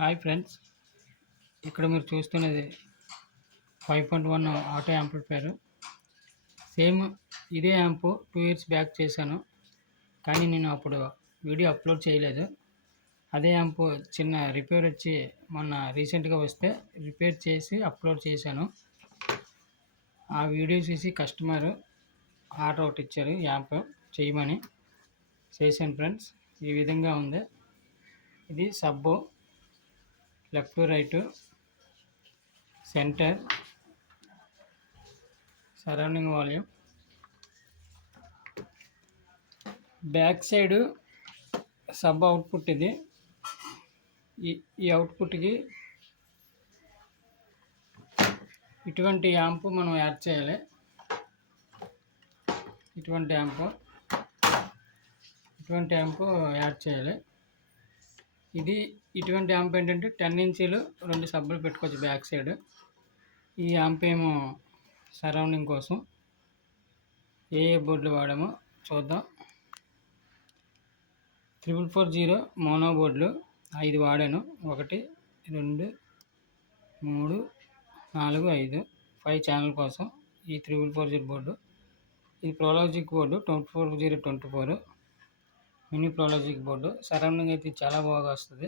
Hi friends, ఇక్కడ మీరు చూస్తున్నది 5.1 ఆటో యాంప్లిఫైయర్. సేమ్ ఇదే యాంప్ 2 ఇయర్స్ బ్యాక్ చేశాను, కానీ నేను అప్పుడు వీడియో అప్లోడ్ చేయలేదు. అదే యాంప్ చిన్న రిపేర్ వచ్చి మొన్న రీసెంట్గా వస్తే రిపేర్ చేసి అప్లోడ్ చేశాను. ఆ వీడియో చూసి కస్టమర్ ఆర్డర్ ఒకటి ఇచ్చారు, యాంప్ చేయమని చేశాను ఫ్రెండ్స్. ఈ విధంగా ఉంది. ఇది సబ్బు, left right, centre, surrounding volume, back side sub output. ఇది ఈ అవుట్పుట్కి ఇటువంటి యాంప్ మనం యాడ్ చేయాలి. ఇటువంటి యాంప్ యాడ్ చేయాలి. ఇటువంటి యాంప్ ఏంటంటే 10 ఇంచీలు 2 సబ్బులు పెట్టుకోవచ్చు బ్యాక్ సైడ్. ఈ యాంప్ ఏమో సరౌండింగ్ కోసం. ఏ బోర్డులు వాడామో చూద్దాం. 3440 మోనో బోర్డులు 5 వాడాను. 1 2 3 4 5 5 ఛానల్ కోసం ఈ 3440 బోర్డు. ఇది Pro Logic board 24024 mini Pro Logic board. Surrounding అయితే చాలా బాగా వస్తుంది.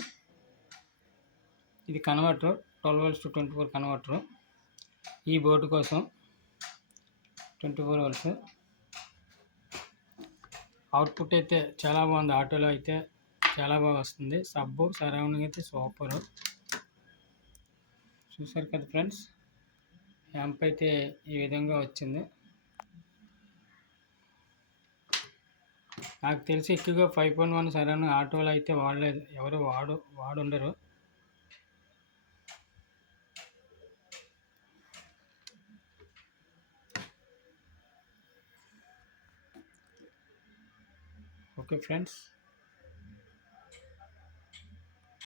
ఇది కన్వర్టర్ 12 volts to 24 కన్వర్టర్. ఈ బోర్డు కోసం 24 volts. అవుట్పుట్ అయితే చాలా బాగుంది. ఆటోలో అయితే చాలా బాగా వస్తుంది. సబ్బు సరౌండింగ్ అయితే సూపర్. చూసారు కదా ఫ్రెండ్స్, యాంప్ అయితే ఈ విధంగా వచ్చింది. నాకు తెలిసి ఎక్కువగా 5.1 సరౌండింగ్ ఆటోలో అయితే వాడలేదు, ఎవరు వాడుండరు. Okay friends.